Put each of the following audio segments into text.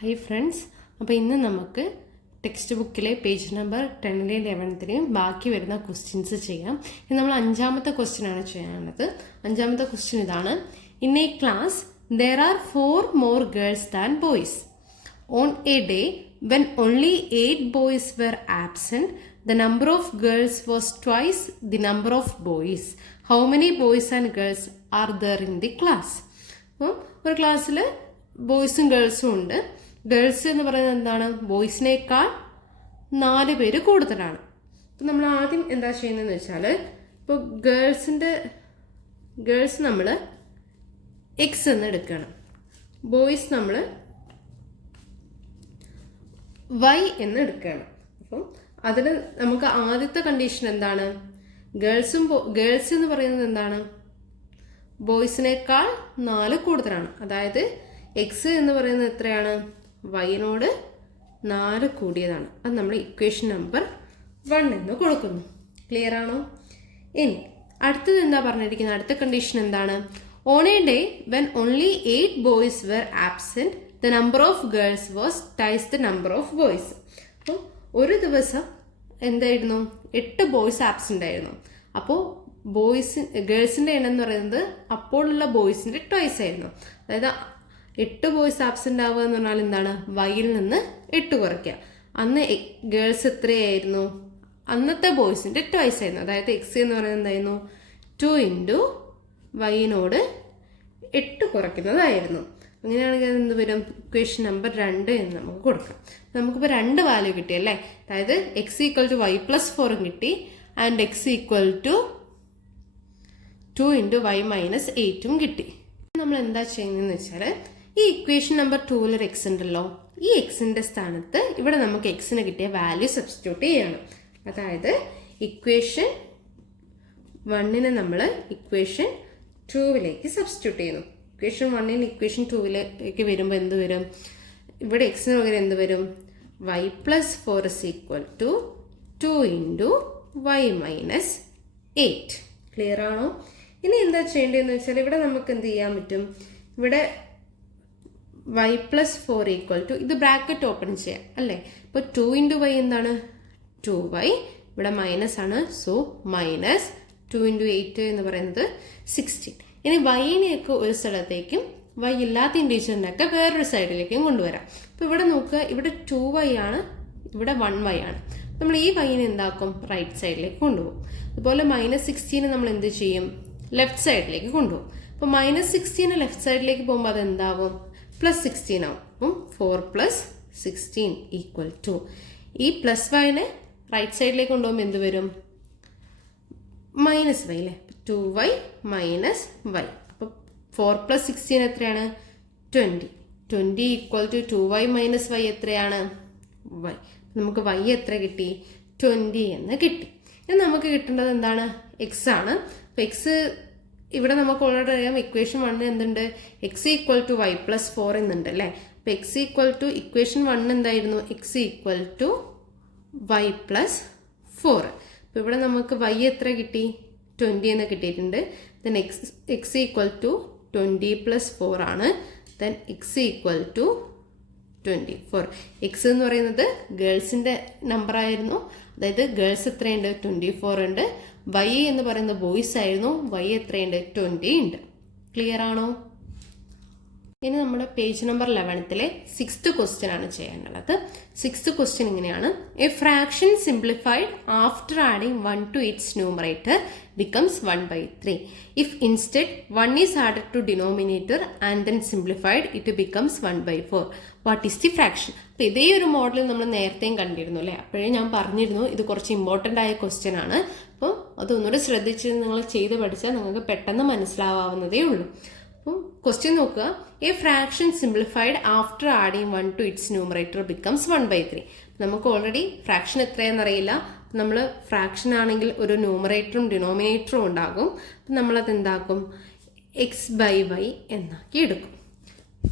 Hi friends, അപ്പോൾ ഇന്ന് നമുക്ക് ടെക്സ്റ്റ് ബുക്കിലെ പേജ് നമ്പർ 10ലെയും 11ലെയും ബാക്കി വരുന്ന ക്വസ്റ്റ്യൻസ് ചെയ്യാം. ഇത് നമ്മൾ 5ാമത്തെ ക്വസ്റ്റ്യൻ ആണ് ചെയ്യാനുള്ളത്. 5ാമത്തെ ക്വസ്റ്റ്യൻ ഇതാണ്: in A class there are 4 more girls than boys. On a day when only 8 boys were absent, the number of girls was twice the number of boys. How many boys and girls are there in the class? അപ്പോൾ ഒരു ക്ലാസ്സിൽ ബോയ്സും ഗേൾസും ഉണ്ട്. Girls എന്ന് പറയുന്നത് എന്താണ്? ബോയ്സിനേക്കാൾ 4 പേര് കൂടുതലാണ്. അപ്പം നമ്മൾ ആദ്യം എന്താ ചെയ്യുന്നതെന്ന് വെച്ചാൽ, ഇപ്പോൾ ഗേൾസ് നമ്മൾ എക്സ് എന്ന് എടുക്കണം, ബോയ്സ് നമ്മൾ വൈ എന്ന് എടുക്കണം. അപ്പം അതിൽ നമുക്ക് ആദ്യത്തെ കണ്ടീഷൻ എന്താണ്? ഗേൾസ് എന്ന് പറയുന്നത് എന്താണ്? ബോയ്സിനേക്കാൾ 4 കൂടുതലാണ്. അതായത് എക്സ് എന്ന് പറയുന്നത് എത്രയാണ്? വൈനോട് 4 കൂടിയതാണ്. അത് നമ്മൾ ഇക്വേഷൻ നമ്പർ 1 എന്ന് കൊടുക്കുന്നു. ക്ലിയർ ആണോ? ഇനി അടുത്തത് എന്താ പറഞ്ഞിരിക്കുന്നത്? അടുത്ത കണ്ടീഷൻ എന്താണ്? On a day when only 8 boys were absent, the number of girls was twice the number of boys. അപ്പോൾ ഒരു ദിവസം എന്തായിരുന്നു? 8 ബോയ്സ് ആബ്സെന്റ് ആയിരുന്നു. അപ്പോൾ ഗേൾസിന്റെ എണ്ണം എന്ന് പറയുന്നത് അപ്പോഴുള്ള ബോയ്സിന്റെ ട്വൈസ് ആയിരുന്നു. അതായത് 8 ബോയ്സ് ആബ്സെന്റ് ആവുക എന്ന് പറഞ്ഞാൽ എന്താണ്? വൈയിൽ നിന്ന് 8 കുറയ്ക്കുക. അന്ന് ഗേൾസ് എത്രയായിരുന്നു? അന്നത്തെ ബോയ്സിന്റെ ട്വൈസ് ആയിരുന്നു. അതായത് എക്സ് എന്ന് പറയുന്നത് എന്തായിരുന്നു? 2 ഇൻറ്റു വൈനോട് 8 കുറയ്ക്കുന്നതായിരുന്നു. അങ്ങനെയാണെങ്കിൽ എന്ത് വരും? ഇക്വേഷൻ നമ്പർ 2 എന്ന് നമുക്ക് കൊടുക്കാം. നമുക്കിപ്പോൾ 2 വാല്യൂ കിട്ടി അല്ലേ? അതായത് x equal to y plus 4 കിട്ടി, and x equal to 2 into y minus 8 കിട്ടി. നമ്മൾ എന്താ ചെയ്യുന്നതെന്ന് വെച്ചാൽ, ഈ ഇക്വേഷൻ നമ്പർ 2ൽ ഒരു എക്സ് ഉണ്ടല്ലോ, ഈ എക്സിന്റെ സ്ഥാനത്ത് ഇവിടെ നമുക്ക് എക്സിന് കിട്ടിയ വാല്യൂ സബ്സ്റ്റിറ്റ്യൂട്ട് ചെയ്യണം. അതായത് ഇക്വേഷൻ 1നെ നമ്മൾ ഇക്വേഷൻ 2ലേക്ക് സബ്സ്റ്റിറ്റ്യൂട്ട് ചെയ്യുന്നു. ഇക്വേഷൻ 1ന് ഇക്വേഷൻ 2ലേക്ക് വരുമ്പോൾ എന്ത് വരും? ഇവിടെ എക്സിന് പകരം എന്ത് വരും? Y plus 4 is equal to 2 into y minus 8. Clear ആണോ? ഇനി എന്താ ചെയ്യേണ്ടതെന്ന് വെച്ചാൽ, ഇവിടെ നമുക്ക് എന്ത് ചെയ്യാൻ പറ്റും? ഇവിടെ വൈ പ്ലസ് 4 ഈക്വൽ ടു, ഇത് ബ്രാക്കറ്റ് ഓപ്പൺ ചെയ്യാം അല്ലേ? ഇപ്പോൾ 2 ഇൻറ്റു വൈ എന്താണ്? 2y. ഇവിടെ മൈനസ് ആണ്, സോ മൈനസ് 2 ഇൻറ്റു 8 എന്ന് പറയുന്നത് 16. ഇനി വൈനെയൊക്കെ ഒരു സ്ഥലത്തേക്കും വൈ ഇല്ലാത്ത ഇൻറ്റീജറിനൊക്കെ വേറൊരു സൈഡിലേക്കും കൊണ്ടുവരാം. അപ്പോൾ ഇവിടെ നോക്കുക, ഇവിടെ 2y ആണ്, ഇവിടെ 1y ആണ്. നമ്മൾ ഈ വൈനെ എന്താക്കും? റൈറ്റ് സൈഡിലേക്ക് കൊണ്ടുപോകും. അതുപോലെ മൈനസ് 16 നമ്മൾ എന്ത് ചെയ്യും? ലെഫ്റ്റ് സൈഡിലേക്ക് കൊണ്ടുപോകും. അപ്പോൾ മൈനസ് 16 ലെഫ്റ്റ് സൈഡിലേക്ക് പോകുമ്പോൾ അത് എന്താവും? പ്ലസ് 16 ആവും. അപ്പം 4 പ്ലസ് 16 ഈക്വൽ ടു, ഈ പ്ലസ് വൈനെ റൈറ്റ് സൈഡിലേക്ക് കൊണ്ടുപോകുമ്പോൾ എന്ത് വരും? മൈനസ് വൈ അല്ലേ? 2y minus Y. അപ്പോൾ 4 പ്ലസ് 16 എത്രയാണ്? 20 equal to 2y minus y എത്രയാണ്? വൈ. നമുക്ക് വൈ എത്ര കിട്ടി? 20 എന്ന് കിട്ടി. ഇനി നമുക്ക് കിട്ടേണ്ടത് എന്താണ്? എക്സ് ആണ്. അപ്പോൾ എക്സ് ഇവിടെ നമുക്ക് ഓൾറെഡി അറിയാം, ഇക്വേഷൻ 1 എന്തുണ്ട്? X equal to y plus 4 എന്നുണ്ട് അല്ലേ? അപ്പോൾ എക്സ് ഈക്വൽ ടു ഇക്വേഷൻ 1 എന്തായിരുന്നു? X equal to y plus 4. അപ്പോൾ ഇവിടെ നമുക്ക് വൈ എത്ര കിട്ടി? 20 എന്ന് കിട്ടിയിട്ടുണ്ട്. Then x equal to 20 plus 4 ആണ്. Then x equal to 24. X എന്ന് പറയുന്നത് ഗേൾസിന്റെ നമ്പർ ആയിരുന്നു. അതായത് ഗേൾസ് എത്രയുണ്ട്? 24 ഉണ്ട്. വൈ എന്ന് പറയുന്നത് ബോയ്സ് ആയിരുന്നു. വൈ എത്രയുണ്ട്? 20 ഉണ്ട്. ക്ലിയർ ആണോ? ഇനി നമ്മുടെ പേജ് നമ്പർ 11ലെ 6th ക്വസ്റ്റ്യൻ ആണ് ചെയ്യാനുള്ളത്. 6th ക്വസ്റ്റ്യൻ ഇങ്ങനെയാണ്: a fraction simplified after adding 1 to its numerator becomes 1/3. If instead 1 is added to denominator and then simplified it becomes 1/4. What is the fraction? അപ്പോൾ ഇതേ ഒരു model നമ്മൾ നേരത്തെയും കണ്ടിരുന്നു അല്ലേ? അപ്പോഴേ ഞാൻ പറഞ്ഞിരുന്നു ഇത് കുറച്ച് ഇമ്പോർട്ടൻ്റ് ആയ ക്വസ്റ്റ്യൻ ആണ്. അപ്പോൾ അതൊന്നുകൂടെ ശ്രദ്ധിച്ച് നിങ്ങൾ ചെയ്ത് പഠിച്ചാൽ നിങ്ങൾക്ക് പെട്ടെന്ന് മനസ്സിലാവാവുന്നതേ ഉള്ളൂ. ക്വസ്റ്റ്യൻ നോക്കുക: a fraction simplified after adding 1 to its numerator becomes 1/3. നമുക്ക് ഓൾറെഡി ഫ്രാക്ഷൻ എത്രയാണെന്ന് അറിയില്ല. നമ്മൾ ഫ്രാക്ഷൻ ആണെങ്കിൽ ഒരു ന്യൂമറേറ്ററും ഡിനോമിനേറ്ററും ഉണ്ടാകും. അപ്പം നമ്മളത് എന്താക്കും? എക്സ് ബൈ വൈ എന്നാക്കി എടുക്കും.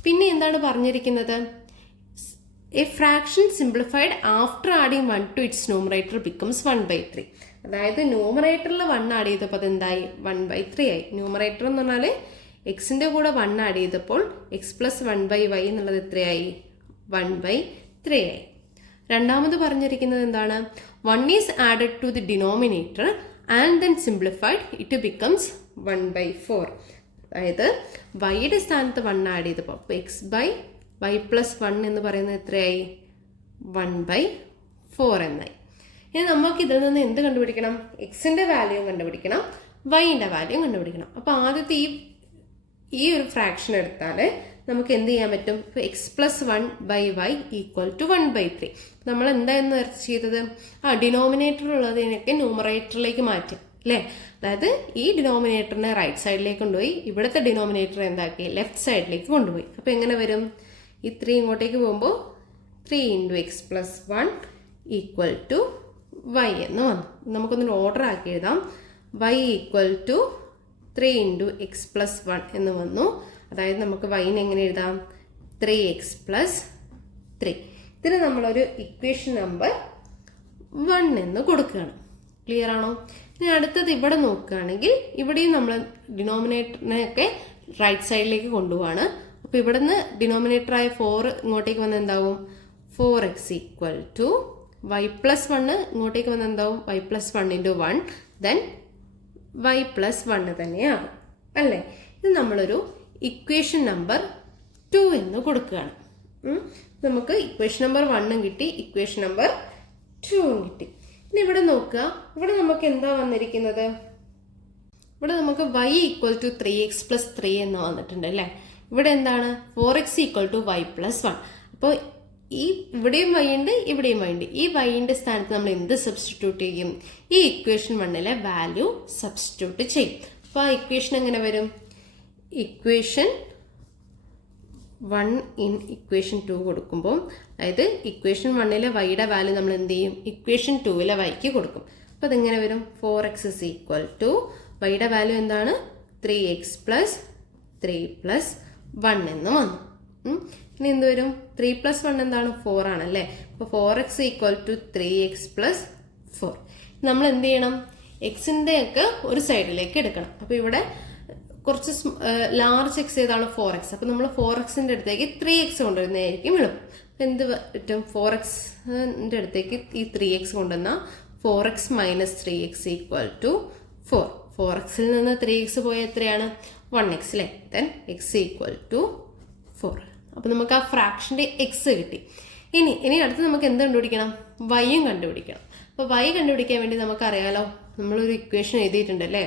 പിന്നെ എന്താണ് പറഞ്ഞിരിക്കുന്നത്? A fraction simplified after adding 1 to its numerator becomes 1/3. അതായത് ന്യൂമറേറ്ററിൽ 1 ആഡ് ചെയ്തപ്പോൾ അതെന്തായി? 1/3 ആയി. ന്യൂമറേറ്റർ എന്ന് പറഞ്ഞാൽ എക്സിന്റെ കൂടെ 1 ആഡ് ചെയ്തപ്പോൾ എക്സ് പ്ലസ് 1/y എന്നുള്ളത് എത്രയായി? 1/3 ആയി. രണ്ടാമത് പറഞ്ഞിരിക്കുന്നത് എന്താണ്? 1 is added to the denominator and then simplified it becomes 1/4. അതായത് വൈയുടെ സ്ഥാനത്ത് 1 ആഡ് ചെയ്തപ്പോൾ x/y+1 എന്ന് പറയുന്നത് എത്രയായി? 1/4 എന്നായി. ഇനി നമുക്ക് ഇതിൽ നിന്ന് എന്ത് കണ്ടുപിടിക്കണം? എക്സിന്റെ വാല്യൂ കണ്ടുപിടിക്കണം, വൈൻ്റെ വാല്യൂ കണ്ടുപിടിക്കണം. അപ്പോൾ ആദ്യത്തെ ഈ ഒരു ഫ്രാക്ഷൻ എടുത്താൽ നമുക്ക് എന്ത് ചെയ്യാൻ പറ്റും? ഇപ്പോൾ x+1/y = 1/3. നമ്മൾ എന്തായിരുന്നു ചെയ്തത്? ഡിനോമിനേറ്റർ ഉള്ളതിനൊക്കെ ന്യൂമറേറ്ററിലേക്ക് മാറ്റും അല്ലേ? അതായത് ഈ ഡിനോമിനേറ്ററിനെ റൈറ്റ് സൈഡിലേക്ക് കൊണ്ടുപോയി ഇവിടുത്തെ ഡിനോമിനേറ്റർ എന്താക്കി? ലെഫ്റ്റ് സൈഡിലേക്ക് കൊണ്ടുപോയി. അപ്പോൾ എങ്ങനെ വരും? ഈ 3 ഇങ്ങോട്ടേക്ക് പോകുമ്പോൾ 3 × x+1 = y എന്ന് വന്നു. നമുക്കൊന്നൊരു ഓർഡർ ആക്കി എഴുതാം. y = 3 × x+1 എന്ന് വന്നു. അതായത് നമുക്ക് വൈനെ എങ്ങനെ എഴുതാം? 3x+3. ഇതിന് നമ്മളൊരു ഇക്വേഷൻ നമ്പർ 1 എന്ന് കൊടുക്കുകയാണ്. ക്ലിയർ ആണോ? ഇനി അടുത്തത് ഇവിടെ നോക്കുകയാണെങ്കിൽ ഇവിടെയും നമ്മൾ ഡിനോമിനേറ്ററിനെയൊക്കെ റൈറ്റ് സൈഡിലേക്ക് കൊണ്ടുപോവാണ്. അപ്പോൾ ഇവിടെ നിന്ന് ഡിനോമിനേറ്ററായ 4 ഇങ്ങോട്ടേക്ക് വന്ന് എന്താവും? 4x = y+1 ഇങ്ങോട്ടേക്ക് വന്ന് എന്താവും? y+1 × 1 ദെൻ y+1 തന്നെയാകും അല്ലേ? ഇത് നമ്മളൊരു ഇക്വേഷൻ നമ്പർ 2 എന്ന് കൊടുക്കുകയാണ്. നമുക്ക് ഇക്വേഷൻ നമ്പർ 1 കിട്ടി, ഇക്വേഷൻ നമ്പർ 2 കിട്ടി. ഇനി ഇവിടെ നോക്കുക, ഇവിടെ നമുക്ക് എന്താ വന്നിരിക്കുന്നത്? ഇവിടെ നമുക്ക് y = 3x+3 എന്ന് വന്നിട്ടുണ്ട് അല്ലേ? ഇവിടെ എന്താണ്? 4x = y+1. അപ്പോൾ ഇവിടെയും y ഉണ്ട്, ഇവിടെയും y ഉണ്ട്. ഈ yന്റെ സ്ഥാനത്ത് നമ്മൾ എന്ത് സബ്സ്റ്റിറ്റ്യൂട്ട് ചെയ്യും? ഈ ഇക്വേഷൻ 1ലെ വാല്യൂ സബ്സ്റ്റിറ്റ്യൂട്ട് ചെയ്യും. അപ്പോൾ ആ ഇക്വേഷൻ എങ്ങനെ വരും? ഇക്വേഷൻ 1 ഇൻ ഇക്വേഷൻ 2 കൊടുക്കുമ്പോൾ, അതായത് ഇക്വേഷൻ 1ലെ വൈയുടെ വാല്യൂ നമ്മൾ എന്ത് ചെയ്യും? ഇക്വേഷൻ 2ലെ വൈക്ക് കൊടുക്കും. അപ്പോൾ അതെങ്ങനെ വരും? 4x = വൈയുടെ വാല്യൂ എന്താണ്? 3x+3+1 എന്ന് വന്നു. ഇനി എന്ത് വരും? 3+1 എന്താണ്? 4 ആണല്ലേ? അപ്പോൾ 4x = 3x+4. നമ്മൾ എന്ത് ചെയ്യണം? എക്സിൻ്റെ ഒക്കെ ഒരു സൈഡിലേക്ക് എടുക്കണം. അപ്പോൾ ഇവിടെ കുറച്ച് ലാർജ് എക്സ് ഏതാണ്? 4x. അപ്പോൾ നമ്മൾ 4xന്റെ അടുത്തേക്ക് 3x കൊണ്ടുവരുന്നതായിരിക്കും എളുപ്പം. എന്ത് പറ്റും? 4xന്റെ അടുത്തേക്ക് ഈ 3x കൊണ്ടുവന്നാൽ 4x - 3x = 4. 4xൽ നിന്ന് 3x പോയ എത്രയാണ്? 1x അല്ലേ? Then x = 4. അപ്പോൾ നമുക്ക് ആ ഫ്രാക്ഷൻ്റെ എക്സ് കിട്ടി. ഇനി അടുത്ത് നമുക്ക് എന്ത് കണ്ടുപിടിക്കണം? വൈയും കണ്ടുപിടിക്കണം. അപ്പോൾ വൈ കണ്ടുപിടിക്കാൻ വേണ്ടി നമുക്കറിയാലോ, നമ്മളൊരു ഇക്വേഷൻ എഴുതിയിട്ടുണ്ടല്ലേ,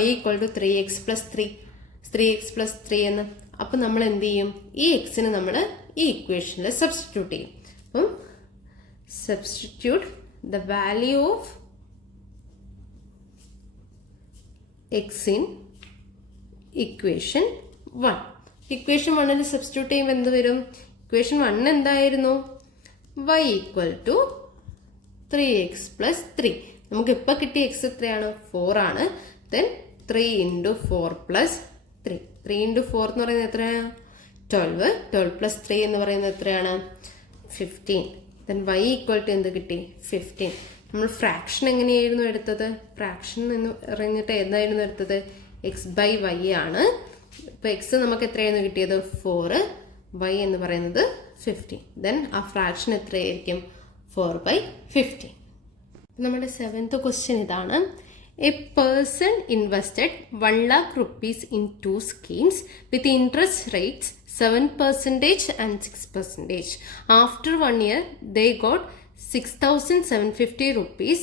y = 3x+3 എന്ന്. അപ്പം നമ്മൾ എന്ത് ചെയ്യും? ഈ എക്സിന് നമ്മൾ ഈ ഇക്വേഷനിൽ സബ്സ്റ്റിറ്റ്യൂട്ട് ചെയ്യും. അപ്പം substitute the value of X in equation 1. Equation 1ൽ സബ്സ്റ്റിറ്റ്യൂട്ട് ചെയ്യുമ്പോൾ എന്ത് വരും? ഇക്വേഷൻ 1 എന്തായിരുന്നു? y = 3x+3. നമുക്ക് ഇപ്പോൾ കിട്ടിയ എക്സ് എത്രയാണ്? 4 ആണ്. ദെൻ 3 × 4 + 3. 3 × 4 എന്ന് പറയുന്നത് എത്രയാണ്? 12. 12 + 3 എന്ന് പറയുന്നത് എത്രയാണ്? 15. ദെൻ y = എന്ത് കിട്ടി? 15. നമ്മൾ ഫ്രാക്ഷൻ എങ്ങനെയായിരുന്നു എടുത്തത്? ഫ്രാക്ഷൻ എന്ന് പറഞ്ഞിട്ട് എന്തായിരുന്നു എടുത്തത്? x/y ആണ്. ഇപ്പോൾ എക്സ് നമുക്ക് എത്രയായിരുന്നു കിട്ടിയത്? 4. y എന്ന് പറയുന്നത് 15. ദെൻ ആ ഫ്രാക്ഷൻ എത്രയായിരിക്കും? 4/15. നമ്മുടെ 7th ക്വസ്റ്റ്യൻ ഇതാണ്. A person invested 1 lakh rupees in 2 schemes with interest rates 7% and 6%. After 1 year, they got 6,750 rupees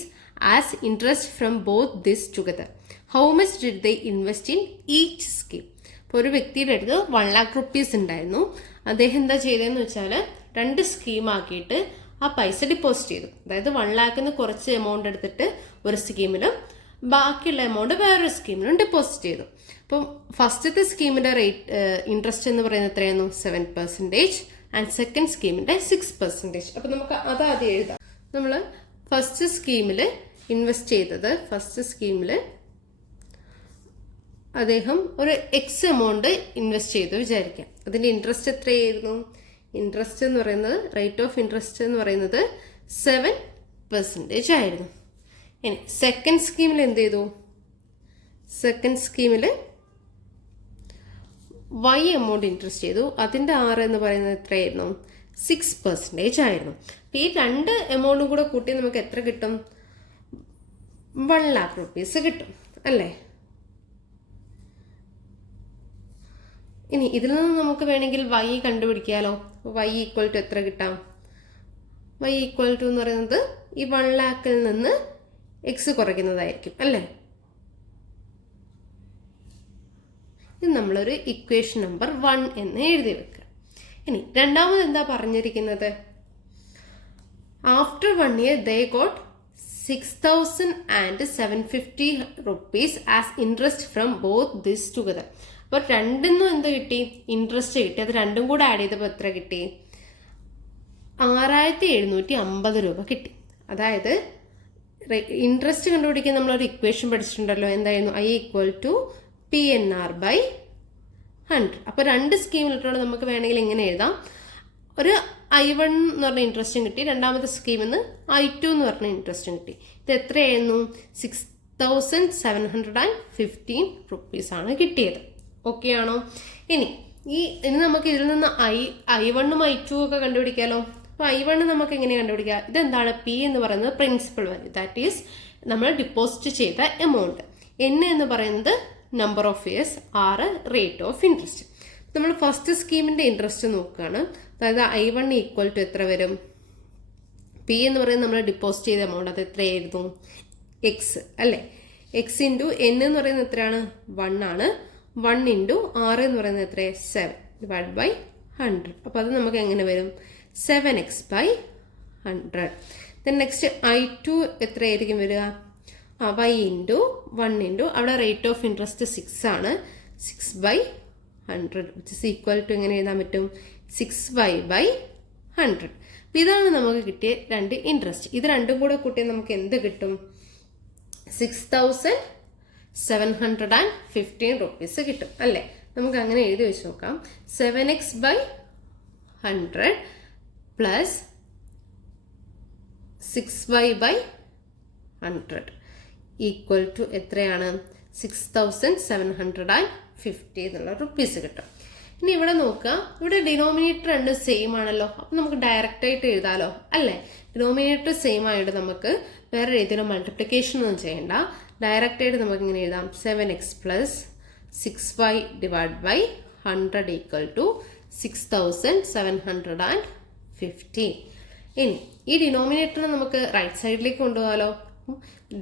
as interest from both this together. How much did they invest in each scheme? ഇപ്പോൾ ഒരു വ്യക്തിയുടെ അടുത്ത് 1 lakh rupees ഉണ്ടായിരുന്നു. അദ്ദേഹം എന്താ ചെയ്തതെന്ന് വെച്ചാൽ 2 സ്കീമാക്കിയിട്ട് ആ പൈസ ഡെപ്പോസിറ്റ് ചെയ്തു. അതായത് 1 lakhന്ന് കുറച്ച് എമൗണ്ട് എടുത്തിട്ട് ഒരു സ്കീമിലും ബാക്കിയുള്ള എമൗണ്ട് വേറൊരു സ്കീമിലും ഡെപ്പോസിറ്റ് ചെയ്തു. അപ്പം ഫസ്റ്റത്തെ സ്കീമിൻ്റെ റേറ്റ് ഇൻട്രസ്റ്റ് എന്ന് പറയുന്നത് എത്രയായിരുന്നു? 7%. ആൻഡ് സെക്കൻഡ് സ്കീമിൻ്റെ 6%. അപ്പം നമുക്ക് അത് ആദ്യം എഴുതാം. നമ്മൾ ഫസ്റ്റ് സ്കീമിൽ ഇൻവെസ്റ്റ് ചെയ്തത്, ഫസ്റ്റ് സ്കീമിൽ അദ്ദേഹം ഒരു എക്സ് എമൗണ്ട് ഇൻവെസ്റ്റ് ചെയ്തു വിചാരിക്കാം. അതിൻ്റെ ഇൻട്രസ്റ്റ് എത്രയായിരുന്നു? ഇൻട്രസ്റ്റ് എന്ന് പറയുന്നത്, റേറ്റ് ഓഫ് ഇൻട്രസ്റ്റ് എന്ന് പറയുന്നത് 7% ആയിരുന്നു. ഇനി സെക്കൻഡ് സ്കീമിൽ എന്ത് ചെയ്തു? സെക്കൻഡ് സ്കീമിൽ വൈ എമൗണ്ട് ഇൻട്രസ്റ്റ് ചെയ്തു, അതിൻ്റെ ആർ എന്ന് പറയുന്നത് എത്രയായിരുന്നു? 6% ആയിരുന്നു. ഈ രണ്ട് എമൗണ്ടും കൂടെ കൂട്ടി നമുക്ക് എത്ര കിട്ടും? 1 lakh rupees കിട്ടും അല്ലേ? ഇനി ഇതിൽ നിന്ന് നമുക്ക് വേണമെങ്കിൽ വൈ കണ്ടുപിടിക്കാലോ. വൈ ഈക്വൽ ടു എത്ര കിട്ടാം? വൈ ഈക്വൽ ടു എന്ന് പറയുന്നത് ഈ 1 lakh നിന്ന് എക്സ് കുറയ്ക്കുന്നതായിരിക്കും അല്ലേ? ഇത് നമ്മളൊരു ഇക്വേഷൻ നമ്പർ 1 എന്ന് എഴുതി വെക്കുക. ഇനി രണ്ടാമത് എന്താ പറഞ്ഞിരിക്കുന്നത്? After 1 year they got 6,750 rupees as interest from both this together. അപ്പോൾ രണ്ടിന്നും എന്ത് കിട്ടി? ഇൻട്രസ്റ്റ് കിട്ടി. അത് രണ്ടും കൂടെ ആഡ് ചെയ്തപ്പോൾ എത്ര കിട്ടി? 6,750 രൂപ കിട്ടി. അതായത് ഇൻട്രസ്റ്റ് കണ്ടുപിടിക്കാൻ നമ്മളൊരു ഇക്വേഷൻ പഠിച്ചിട്ടുണ്ടല്ലോ. എന്തായിരുന്നു? I equal to PNR by 100. അപ്പോൾ രണ്ട് സ്കീമിലിട്ടുള്ള നമുക്ക് വേണമെങ്കിൽ എങ്ങനെ എഴുതാം? ഒരു I1 എന്ന് പറഞ്ഞ ഇൻട്രസ്റ്റും കിട്ടി, രണ്ടാമത്തെ സ്കീമിൽ നിന്ന് I2 എന്ന് പറഞ്ഞ ഇൻട്രസ്റ്റും കിട്ടി. ഇത് എത്രയായിരുന്നു? 6,715 rupees ആണ് കിട്ടിയത്. ഓക്കെ ആണോ? ഇനി നമുക്ക് ഇതിൽ നിന്ന് I1ഉം I2 ഒക്കെ കണ്ടുപിടിക്കാമല്ലോ. അപ്പോൾ I1 നമുക്ക് എങ്ങനെ കണ്ടുപിടിക്കാം? ഇതെന്താണ്? P എന്ന് പറയുന്നത് പ്രിൻസിപ്പൽ വാല്യൂ, ദാറ്റ് ഈസ് നമ്മൾ ഡിപ്പോസിറ്റ് ചെയ്ത എമൗണ്ട്. N എന്ന് പറയുന്നത് number of years, R rate of interest. നമ്മൾ ഫസ്റ്റ് സ്കീമിൻ്റെ ഇൻട്രസ്റ്റ് നോക്കുകയാണ്. അതായത് I1 ഈക്വൽ ടു എത്ര വരും? P എന്ന് പറയുന്നത് നമ്മൾ ഡിപ്പോസിറ്റ് ചെയ്ത എമൗണ്ട്, അത് എത്രയായിരുന്നു? എക്സ് അല്ലേ? എക്സ് ഇൻറ്റു N എന്ന് പറയുന്നത് എത്രയാണ്? 1 ആണ്. 1 ഇൻറ്റു R എന്ന് പറയുന്നത് എത്രയാണ്? 7 ഡിവൈഡ് ബൈ 100. അപ്പോൾ അത് നമുക്ക് എങ്ങനെ വരും? 7x by 100. Then next I2 എത്രയായിരിക്കും വരിക? y ഇൻറ്റു 1 ഇൻറ്റു അവിടെ റേറ്റ് ഓഫ് ഇൻട്രസ്റ്റ് 6 ആണ്. 6 by 100 which is equal to എങ്ങനെ എഴുതാൻ പറ്റും? 6y by 100. അപ്പം ഇതാണ് നമുക്ക് കിട്ടിയ രണ്ട് ഇൻട്രസ്റ്റ്. ഇത് രണ്ടും കൂടെ കൂട്ടിയാൽ നമുക്ക് എന്ത് കിട്ടും? 6,715 rupees കിട്ടും അല്ലേ? നമുക്ക് അങ്ങനെ എഴുതി വെച്ച് നോക്കാം. 7x by 100 plus 6y by 100 equal to എത്രയാണ്? 6,750 എന്നുള്ള റുപ്പീസ് കിട്ടും. ഇനി ഇവിടെ നോക്കുക, ഇവിടെ ഡിനോമിനേറ്റർ രണ്ടും സെയിം ആണല്ലോ. അപ്പം നമുക്ക് ഡയറക്റ്റ് ആയിട്ട് എഴുതാലോ അല്ലേ? ഡിനോമിനേറ്റർ സെയിം ആയിട്ട് നമുക്ക് വേറെ രീതിയിലും മൾട്ടിപ്ലിക്കേഷൻ ഒന്നും ചെയ്യണ്ട. ഡയറക്റ്റ് ആയിട്ട് നമുക്ക് ഇങ്ങനെ എഴുതാം. 7x plus 6y divide by 100 equal to 6,750. ഇനി ഈ ഡിനോമിനേറ്ററിനെ നമുക്ക് റൈറ്റ് സൈഡിലേക്ക് കൊണ്ടുപോകാലോ.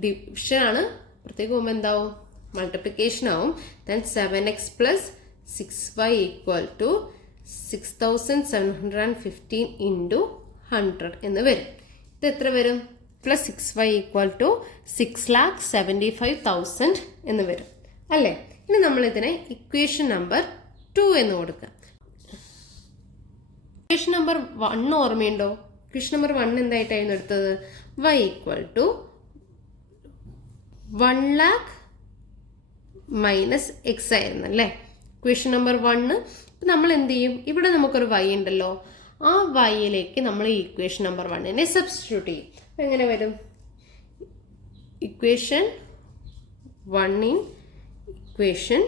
ഡിവിഷൻ ആണ്, പ്രത്യേകം പോകുമ്പോൾ എന്താവും? മൾട്ടിപ്ലിക്കേഷൻ ആവും. Then 7x plus 6y equal to 6,715 into 100 എന്ന് വരും. ഇത് എത്ര വരും? പ്ലസ് 6y ഈക്വൽ ടു 6,75,000 എന്ന് വരും അല്ലേ? ഇനി നമ്മൾ ഇതിനെ ഇക്വേഷൻ നമ്പർ 2 എന്ന് കൊടുക്കുക. ഇക്വേഷൻ നമ്പർ 1 ഓർമ്മയുണ്ടോ? ഇക്വേഷൻ നമ്പർ 1 എന്തായിട്ടായിരുന്നു എടുത്തത്? y equal to 1 lakh minus x ആയിരുന്നു അല്ലേ? Equation number 1. ഇപ്പം നമ്മൾ എന്ത് ചെയ്യും? ഇവിടെ നമുക്കൊരു y ഉണ്ടല്ലോ, ആ yയിലേക്ക് നമ്മൾ ഈ ഇക്വേഷൻ നമ്പർ 1നെ സബ്സ്റ്റിറ്റ്യൂട്ട് ചെയ്യും. അപ്പം എങ്ങനെ വരും? ഇക്വേഷൻ 1 ഇൻ ഇക്വേഷൻ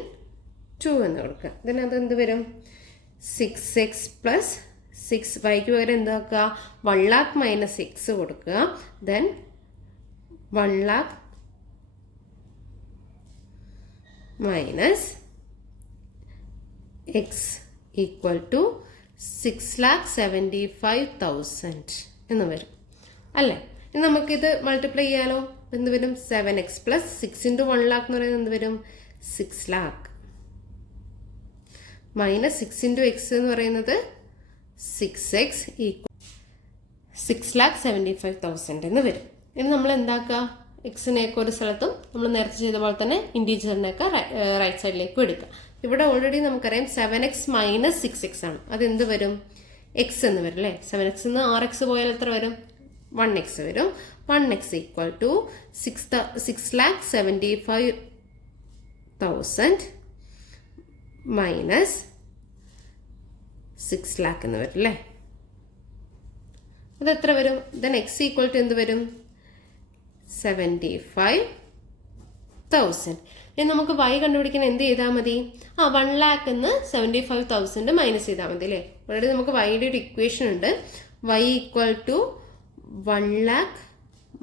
2 എന്ന് കൊടുക്കുക. ഇതിനകത്ത് എന്ത് വരും? 6x പ്ലസ് 6yക്ക് പകരം എന്താക്കുക? 1 lakh മൈനസ് എക്സ് കൊടുക്കുക. Then 1 lakh minus x equal to 6,75,000 എന്ന് വരും അല്ലേ? ഇനി നമുക്കിത് മൾട്ടിപ്ലൈ ചെയ്യാലോ. എന്ത് വരും? 7x പ്ലസ് 6 ഇൻറ്റു 1 lakh എന്ന് പറയുന്നത് എന്ത് വരും? 6 lakh മൈനസ് 6 ഇൻറ്റു എക്സ് എന്ന് പറയുന്നത് 6x ഈക്വൽ 6,75,000 എന്ന് വരും. ഇനി നമ്മൾ എന്താക്കുക? എക്സിനെയൊക്കെ ഒരു സ്ഥലത്തും നമ്മൾ നേരത്തെ ചെയ്ത പോലെ തന്നെ ഇൻറ്റീജറിനെയൊക്കെ റൈറ്റ് സൈഡിലേക്ക് എടുക്കുക. ഇവിടെ ഓൾറെഡി നമുക്കറിയാം 7x മൈനസ് 6x ആണ്. അതെന്ത് വരും? എക്സ് എന്ന് വരും അല്ലേ? 7x നിന്ന് 6x പോയാൽ എത്ര വരും? 1x വരും. 1x equal to 6,75,000 minus 6 lakh എന്ന് വരും അല്ലേ? അത് എത്ര വരും? ദെൻ x ഈക്വൽ ടു എന്ത് വരും? 75,000 1000. ഇനി നമുക്ക് y കണ്ടുപിടിക്കാൻ എന്ത് ചെയ്താൽ മതി? 1 lakh എന്ന് 75,000 മൈനസ് ചെയ്താൽ മതി അല്ലേ? ഓൾറെഡി നമുക്ക് വൈയുടെ ഒരു ഇക്വേഷൻ ഉണ്ട്. y equal to 1 lakh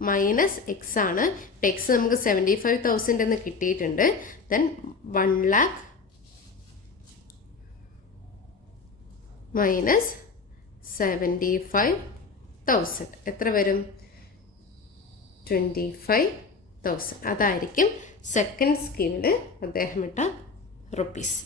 minus x ആണ്. എക്സ് നമുക്ക് 75,000 എന്ന് കിട്ടിയിട്ടുണ്ട്. ദെൻ 1 lakh മൈനസ് 75,000 എത്ര വരും? 25,000. അതായിരിക്കും സെക്കൻഡ് സ്കീമിൽ അദ്ദേഹം ഇട്ട റുപ്പീസ്.